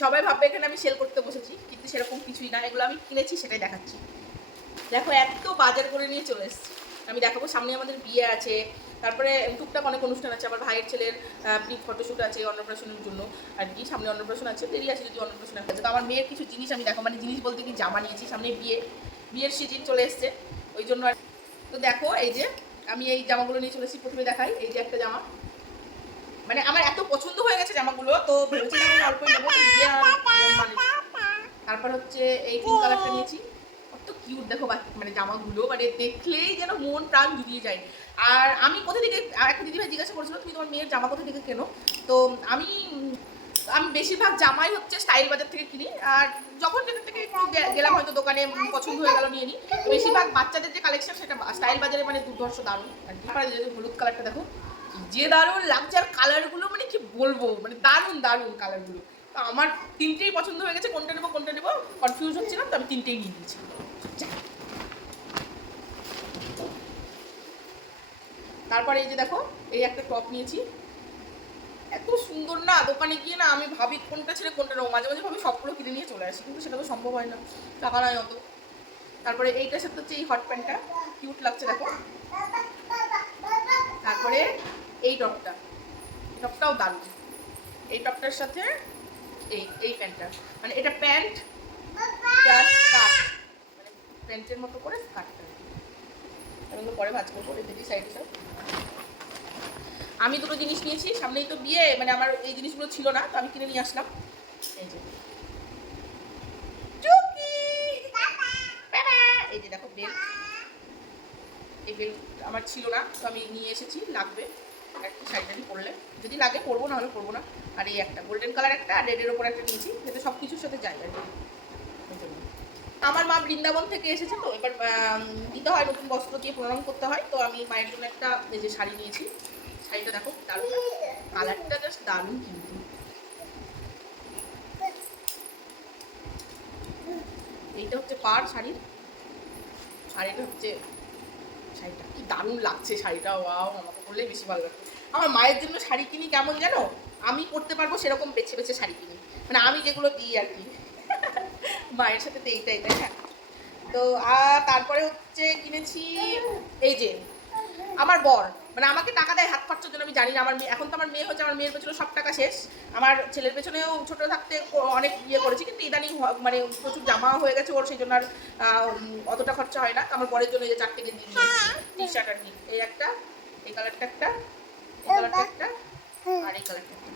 সবাই ভাববে এখানে আমি সেল করতে বসেছি, কিন্তু সেরকম কিছুই না, এগুলো আমি কিনেছি সেটাই দেখাচ্ছি। দেখো এত বাজার করে নিয়ে চলে এসেছি। আমি দেখাবো, সামনে আমাদের বিয়ে আছে, তারপরে টুকটাক অনেক অনুষ্ঠান আছে, আমার ভাইয়ের ছেলের প্রি ফটোশ্যুট আছে অন্নপ্রাশনের জন্য আর কি, সামনে অন্নপ্রাশন আছে, দেরি আছে যদি অন্নপ্রাশন আছে। তো আমার মেয়ের কিছু জিনিস আমি দেখো, মানে জিনিস বলতে কি জামা নিয়েছি, সামনে বিয়ের সিজন চলে এসছে ওই জন্য। তো দেখো এই যে আমি এই জামাগুলো নিয়ে চলেছি, প্রথমে দেখাই এই যে একটা জামা, মানে আমার এত পছন্দ হয়ে গেছে জামাগুলো, তো ভেবেছিলাম আমি অল্পই নেবো, বিয়ে আর মানে। তারপর হচ্ছে এই পিঙ্ক কালারটা নিয়েছি, কত কিউট দেখো মানে জামাগুলো, মানে দেখলেই যেন মন প্রাণ জুড়িয়ে যায়। আর আমি কোথা থেকে, একটা দিদিভাই জিজ্ঞাসা করেছিল তুমি তোমার মেয়ের জামা কোথা থেকে কেনো, তো আমি বেশিরভাগ জামাই হচ্ছে স্টাইল বাজার থেকে কিনি, আর যখন যেখান থেকে একটু গেলাম হয়তো দোকানে পছন্দ হয়ে গেল নিয়ে নিই। বেশিরভাগ বাচ্চাদের যে কালেকশন সেটা স্টাইল বাজারে মানে দুর্ধর্ষ দারুণ। আর হলুদ কালারটা দেখো যে দারুণ লাগছে, আর কালারগুলো মানে কি বলবো, মানে দারুণ দারুণ কালারগুলো। তো আমার তিনটেই পছন্দ হয়ে গেছে, কোনটা নেবো কনফিউজ হচ্ছিলাম, তো আমি তিনটেই নিয়ে নিয়েছি। তারপরে এই যে দেখো এই একটা টপ নিয়েছি, এত সুন্দর না, দোকানে গিয়ে না আমি ভাবি কোনটা ছেড়ে কোনটা নেবো, মাঝে মাঝে ভাবি সবগুলো কিনে নিয়ে চলে আসি, কিন্তু সেটা তো সম্ভব হয় না, টাকা নয় অত। তারপরে এইটার সাথে হচ্ছে এই হট প্যান্টটা, কিউট লাগছে দেখো। তারপরে এই টপটাও দারুণ, এই টপটার সাথে এই প্যান্টটা, মানে এটা প্যান্ট প্লাস স্কার্ট, মানে প্যান্টের মতো করে স্কার্টটা। আমি পরে ভাজ করবো, দেখি সাইডে সব। আমি দুটো জিনিস নিয়েছি, সামনেই তো বিয়ে, মানে আমার এই জিনিসগুলো ছিল না, তো আমি কিনে নিয়ে আসলাম। এই যে এই যে দেখো বেল্ট, এই বেল্ট আমার ছিল না, তো আমি নিয়ে এসেছি, লাগবে আর কি শাড়িটারি পরলে, যদি লাগে পরবো, না হলে পরবো না। আর এই একটা গোল্ডেন কালার একটা, আর রেডের ওপর একটা নিয়েছি, যাতে সব কিছুর সাথে যায় আর কি। আমার মা বৃন্দাবন থেকে এসেছে, তো এবার দিতে হয়, নতুন বস্ত্র দিয়ে প্রণাম করতে হয়, তো আমি মায়ের জন্য একটা এই যে শাড়ি নিয়েছি। শাড়িটা দেখো দারুণ, কালারটা জাস্ট দারুণ, কিন্তু এইটা হচ্ছে পাড় শাড়ির, আর এটা হচ্ছে শাড়িটা, কি দারুণ লাগছে শাড়িটা, ওয়াও, আমাকে বললেই বেশি ভালো লাগছে। আমার মায়ের জন্য শাড়ি কিনি কেমন জানো, আমি পরতে পারবো সেরকম বেছে বেছে শাড়ি কিনি, মানে আমি যেগুলো দিই আর কি। মায়ের সাথে তো এইটাই, তাই না? তো তারপরে হচ্ছে কিনেছি এই যে আমার বর, মানে আমাকে টাকা দেয় হাত খরচার জন্য, আমি জানি না, আমার মেয়ে এখন তো আমার মেয়ে হচ্ছে, আমার মেয়ের পেছনে সব টাকা শেষ। আমার ছেলের পেছনেও ছোটো থাকতে অনেক ইয়ে করেছি, কিন্তু ইদানিং মানে প্রচুর জামা হয়ে গেছে ওর, সেই জন্য আর অতটা খরচা হয় না। আমার বরের জন্য এই যে 4টে গেঞ্জি নিয়েছি, টি শার্ট আর কি, এই একটা, এই কালারটা একটা, এই কালারটা একটা, আর এই কালারটা একটা।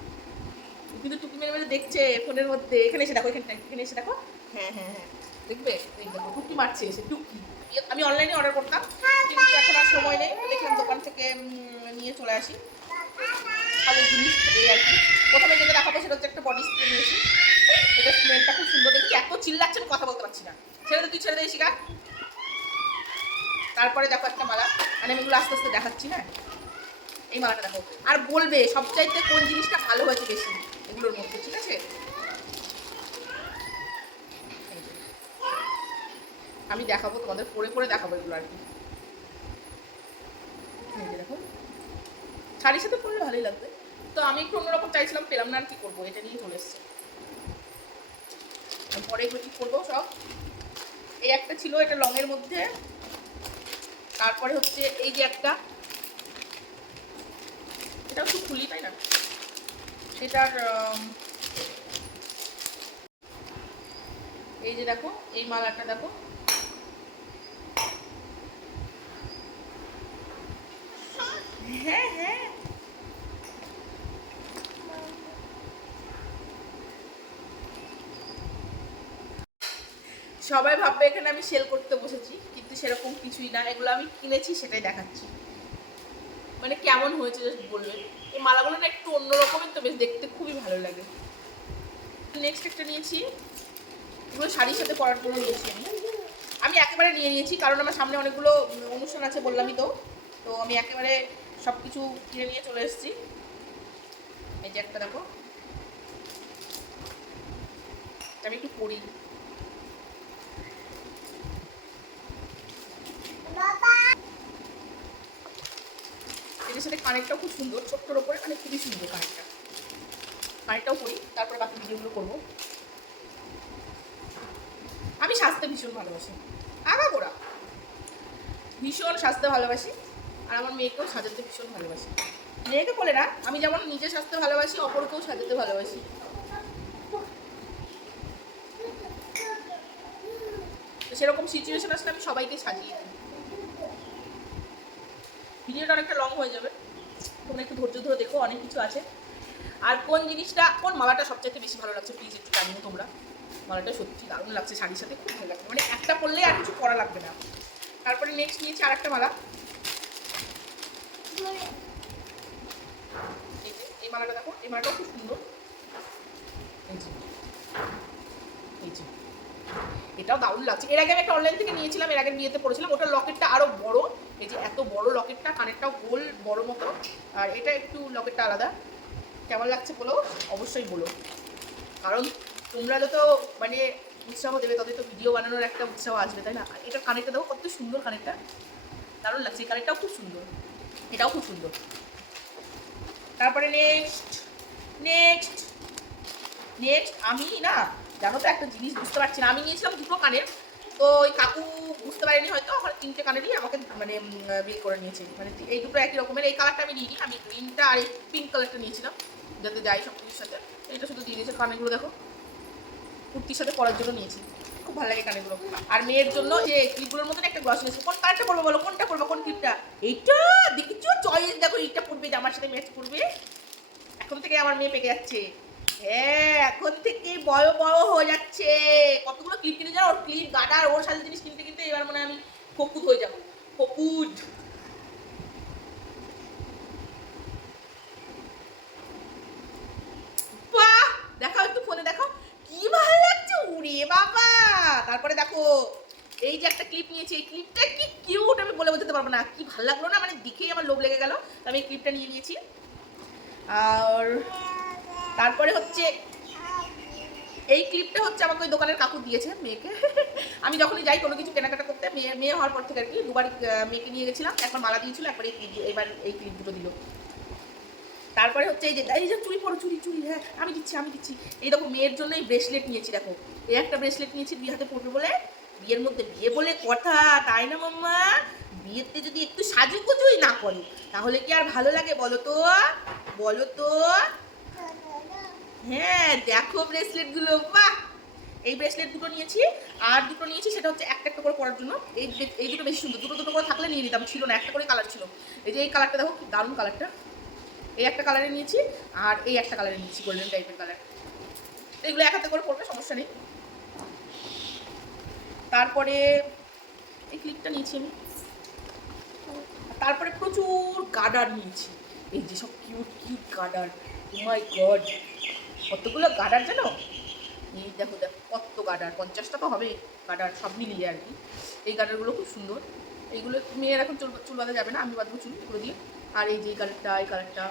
কিন্তু টুকি মেরে মেরে দেখছে ফোনের মধ্যে, এখানে এসে দেখো, এখানে এসে দেখো, হ্যাঁ হ্যাঁ হ্যাঁ দেখবে, এই দেখো টুকি মারছে এসে, টুকি। আমি অনলাইনে অর্ডার করতাম, কিন্তু এখন আর সময় নেই, দেখলাম দোকান থেকে নিয়ে চলে আসি। ভালো জিনিস এই আর কি। প্রথমে যেটা দেখাবো সেটা হচ্ছে একটা বডি স্প্রে নিয়েছি, এটা স্মেলটা খুব সুন্দর, দেখি এত চিল্লাচ্ছে আমি কথা বলতে পারছি না। ছেড়ে দে, তুই ছেড়ে দে শিখা। তারপরে দেখো একটা মালা, মানে আমি এগুলো আস্তে আস্তে দেখাচ্ছি, হ্যাঁ। এই মালাটা দেখো, আর বলবে সবচাইতে কোন জিনিসটা ভালো হয়েছে বেশি এগুলোর মধ্যে, ঠিক আছে? আমি দেখাবো তোমাদের, পরে পরে দেখাবো এগুলো আর কি। দেখো শাড়ির সাথে পরলে ভালোই লাগবে, তো আমি একটু অন্যরকম চাইছিলাম, পেলাম না, আর কি করবো, এটা নিয়ে চলে এসছে। পরে এগুলো কি করবো সব। এই একটা ছিল, এটা লংয়ের মধ্যে। তারপরে হচ্ছে এই যে একটা, এটাও খুব খুলি, তাই না? এটার এই যে দেখো এই মালাটা দেখো, হ্যাঁ হ্যাঁ, সবাই ভাববে এখানে আমি সেল করতে বসেছি, কিন্তু সেরকম কিছুই না, এগুলো আমি কিনেছি সেটাই দেখাচ্ছি। মানে কেমন হয়েছে জাস্ট বলবেন। এই মালাগুলো না একটু অন্যরকমের, তো বেশ দেখতে খুবই ভালো লাগে। নেক্সট একটা নিয়েছি, এগুলো শাড়ির সাথে পরার জন্য নিয়েছি আমি একেবারে নিয়ে নিয়েছি, কারণ আমার সামনে অনেকগুলো অনুষ্ঠান আছে বললামই তো, তো আমি একেবারে সব কিছু কিনে নিয়ে চলে এসেছি। এই যে একটা দেখো, আমি একটু পরি, এটার সাথে কানেরটাও খুব সুন্দর, ছোট্টর ওপরে, মানে খুবই সুন্দর কানেরটা। আরেকটাও করি, তারপরে বাকি ভিডিওগুলো করবো। আমি সাজতে ভীষণ ভালোবাসি, আগাগোড়া ভীষণ সাজতে ভালোবাসি, আর আমার মেয়েকেও সাজাতে ভীষণ ভালোবাসি। মেয়েকে বলে না, আমি যেমন নিজে সাজতে ভালোবাসি, অপরকেও সাজাতে ভালোবাসি। তো সেরকম সিচুয়েশন আসলে আমি সবাইকে সাজিয়ে দিই। ভিডিওটা অনেকটা লং হয়ে যাবে, তোমরা একটু ধৈর্য ধরে দেখো, অনেক কিছু আছে। আর কোন জিনিসটা, কোন মালাটা সবচেয়ে বেশি ভালো লাগছে প্লিজ একটু জানিও তোমরা। মালাটা সত্যি দারুণ লাগছে, শাড়ির সাথে খুব ভালো লাগছে, মানে একটা পরলেই আর কিছু করা লাগবে না। তারপরে নেক্সট নিয়েছি আর একটা মালা, এই মালাটা দেখো, এই মালাটাও খুব সুন্দর। এই যে এটাও দারুণ লাগছে। এর আগে আমি একটা অনলাইন থেকে নিয়েছিলাম, এর আগে বিয়েতে পড়েছিলাম, ওটার লকেটটা আরো বড়। এই যে এত বড় লকেটটা, কানেরটাও গোল বড় মতো, আর এটা একটু লকেটটা আলাদা। কেমন লাগছে বলো, অবশ্যই বলো, কারণ তোমরা যত মানে উৎসাহ দেবে ততই তো ভিডিও বানানোর একটা উৎসাহ আসবে, তাই না? এটার কানেরটা দেখো কত সুন্দর, কানেরটা দারুণ লাগছে, এই কানেরটাও খুব সুন্দর, এটাও খুব সুন্দর। তারপরে নেক্সট নেক্সট নেক্সট আমি না, জানো তো একটা জিনিস বুঝতে পারছি না, আমি নিয়েছিলাম দুটো কানের, তো ওই কাকু বুঝতে পারেনি হয়তো, আমার 3টে কানেরই আমাকে মানে বিল করে নিয়েছে, মানে এই দুটো একই রকমের। এই কালারটা আমি নিইনি, আমি গ্রিনটা আর এই পিঙ্ক কালারটা নিয়েছিলাম, যাতে যাই সব কিছুর সাথে। এটা শুধু দিয়ে দিয়েছে, কানেরগুলো দেখো কুর্তির সাথে পরার জন্য নিয়েছি, খুব ভালো লাগে কানেরগুলো। আর মেয়ের জন্য যে ক্লিপগুলোর মতন একটা গ্লস নিয়েছি, কোন কালারটা পরবো বলো, কোনটা পরবো, কোন ক্লিপটা? এইটা দেখেছো, চয়েস দেখো, এইটা পরবে, জামার সাথে ম্যাচ করবে। এখন থেকে আমার মেয়ে পেকে যাচ্ছে, হ্যাঁ এখন থেকে বড় বড় হয়ে যাচ্ছে। কতগুলো ক্লিপ কিনে যাও, ওর ক্লিপ গাডার ওর সাথে জিনিস কিনতে কিনতে এবার মনে হয় আমি ফকুদ হয়ে যাবো, ফকুদ। বাহ, দেখাও একটু ফোনে দেখাও, কি ভালো লাগছে, উড়ে বাবা। তারপরে দেখো এই যে একটা ক্লিপ নিয়েছি, এই ক্লিপটা কি কিউট, আমি বলে বোঝাতে পারবো না, কি ভালো লাগলো না, মানে দেখেই আমার লোভ লেগে গেল। আমি এই ক্লিপটা নিয়ে নিয়েছি। আর তারপরে হচ্ছে এই ক্লিপটা হচ্ছে আমাকে ওই দোকানের কাকু দিয়েছে মেয়েকে। আমি যখনই যাই কোনো কিছু কেনাকাটা করতে, মেয়ে মেয়ে হওয়ার পর থেকে আর কি, দুবার মেয়েকে নিয়ে গেছিলাম, একবার মালা দিয়েছিল, একবার এবার এই ক্লিপ দুটো দিল। তারপরে হচ্ছে এই যে চুড়ি পড়ো, চুড়ি চুড়ি, হ্যাঁ আমি দিচ্ছি আমি দিচ্ছি। এই দেখো মেয়ের জন্য এই ব্রেসলেট নিয়েছি, দেখো এই একটা ব্রেসলেট নিয়েছি, বিয়ে হাতে পড়বে বলে, বিয়ের মধ্যে বিয়ে বলে কথা, তাই না মাম্মা? বিয়েতে যদি একটু সাজুগুজুই না করে তাহলে কি আর ভালো লাগে বলো তো, বলো তো? হ্যাঁ দেখো ব্রেসলেট গুলো, বাহ। এই ব্রেসলেট দুটো নিয়েছি, আর দুটো নিয়েছি সেটা হচ্ছে একটা একটা করে পরার জন্য। এই দুটো বেশি সুন্দর, দুটো দুটো করে থাকলে নিয়ে নিতাম, ছিল না, একটা করে কালার ছিল। এই যে এই কালারটা দেখো, দারুণ কালারটা, এই একটা কালারে নিয়েছি, আর এই একটা কালারে নিয়েছি, গোল্ডেন টাইপের কালার। এগুলো এক হাতে করে পরবে, সমস্যা নেই। তারপরে এই ক্লিপটা নিয়েছি আমি। তারপরে প্রচুর গার্ডার নিয়েছি, এই যে সব কিউট কিউট গার্ডার, ও মাই গড কতগুলো গার্ডার জানো, এই দেখো দেখো কত গার্ডার, 50টা তো হবে গার্ডার সব মিলিয়ে আর কি। এই গার্ডারগুলো খুব সুন্দর, এইগুলো মেয়ের এখন চুল বাঁধা যাবে না, আমি বাঁধবো চুল এগুলো দিয়ে। আর এই যে কালারটা, এই কালারটা,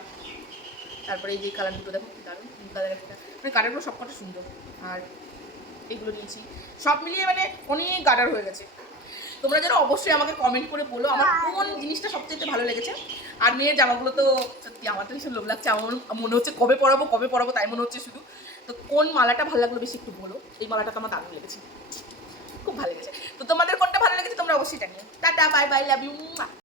তারপরে এই যে কালার দুটো দেখো কি দারুণ, পিঙ্ক কালার একটা, মানে গার্ডারগুলো সবকটা সুন্দর। আর এইগুলো নিয়েছি, সব মিলিয়ে মানে অনেক গার্ডার হয়ে গেছে। তোমরা যেন অবশ্যই আমাকে কমেন্ট করে বলো আমার কোন জিনিসটা সবচেয়ে ভালো লেগেছে। আর মেয়ের জামাগুলো তো সত্যি আমার তো ভীষণ লোভ লাগছে, আমার মনে হচ্ছে কবে পরাবো তাই মনে হচ্ছে শুধু। তো কোন মালাটা ভালো লাগলো বেশি একটু বলো, এই মালাটা আমার দারুণ লেগেছে, খুব ভালো লেগেছে। তো তোমাদের কোনটা ভালো লেগেছে তোমরা অবশ্যই জানিও। Tata, bye bye, love you.